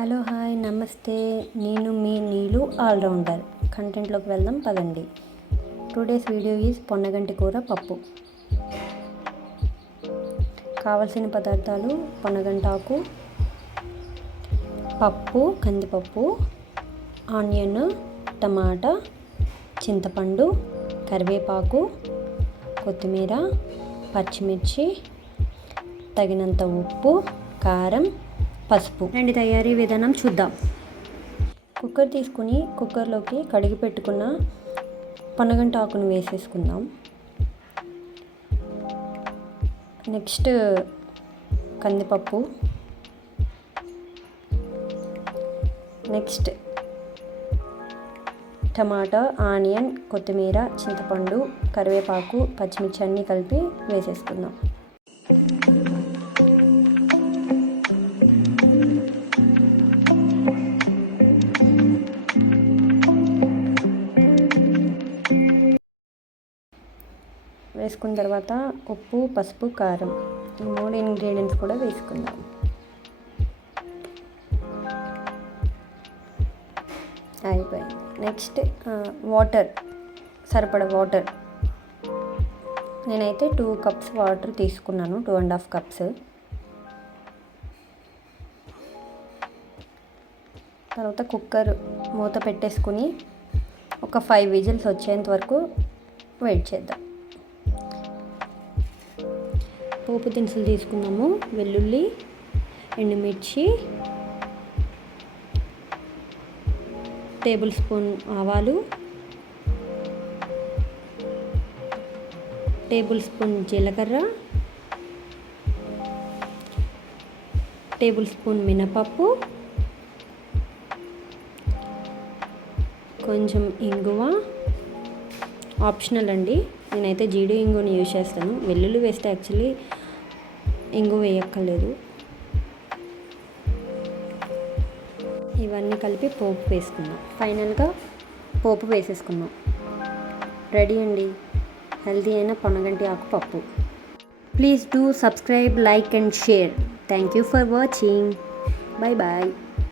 Hello hi నమస్తే, నేను మీ నీలు allrounder. కంటెంట్లోకి వెళ్దాం పదండి. టుడేస్ వీడియో ఈజ్ పొన్నగంటి కూర పప్పు. కావలసిన పదార్థాలు: పొన్నగంటాకు, పప్పు, కందిపప్పు, ఆనియన్, టమాటా, చింతపండు, కరివేపాకు, కొత్తిమీర, పచ్చిమిర్చి, తగినంత ఉప్పు, కారం, పసుపు. రండి తయారీ విధానం చూద్దాం. కుక్కర్ తీసుకుని కుక్కర్లోకి కడిగి పెట్టుకున్న పొన్నగంటి ఆకును వేసేసుకుందాం. నెక్స్ట్ కందిపప్పు, నెక్స్ట్ టమాటా, ఆనియన్, కొత్తిమీర, చింతపండు, కరివేపాకు, పచ్చిమిర్చి అన్నీ కలిపి వేసేసుకుందాం. వేసుకున్న తర్వాత ఉప్పు, పసుపు, కారం ఈ 3 ఇంగ్రీడియంట్స్ కూడా వేసుకుందాం. అయిపోయింది. నెక్స్ట్ వాటర్, సరిపడ వాటర్. నేనైతే 2 కప్స్ వాటర్ తీసుకున్నాను, 2.5 కప్స్. తర్వాత కుక్కర్ మూత పెట్టేసుకుని ఒక 5 విజిల్స్ వచ్చేంత వరకు వెయిట్ చేద్దాం. పోపు దినుసులు తీసుకున్నాము: వెల్లుల్లి, ఎండుమిర్చి, టేబుల్ స్పూన్ ఆవాలు, టేబుల్ స్పూన్ జీలకర్ర, టేబుల్ స్పూన్ మినపప్పు, కొంచెం ఇంగువ. ఆప్షనల్ అండి, నేనైతే జీడి ఇంగువని యూజ్ చేస్తాను. వెల్లుల్లి వేస్తే యాక్చువల్లీ ఇంగువ వేయక్కర్లేదు. ఇవన్నీ కలిపి పోపు వేసుకుందాం. ఫైనల్గా పోపు వేసేసుకుందాం. రెడీ అండి, హెల్తీ అయిన పొన్నగంటి ఆకు పప్పు. Please do subscribe, like and share. Thank you for watching. Bye bye.